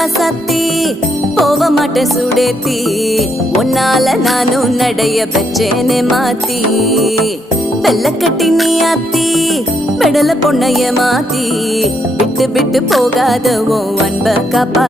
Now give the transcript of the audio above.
ராசாத்தி போக மாட்டேன் சுடேத்தி உன்னால நானும் நடைய பெச்சேனே மாத்தி வெள்ளக்கட்டி நீ ஆத்தி பெடல பொண்ணைய மாத்தி விட்டு விட்டு போகாத உன் அன்ப காப்பா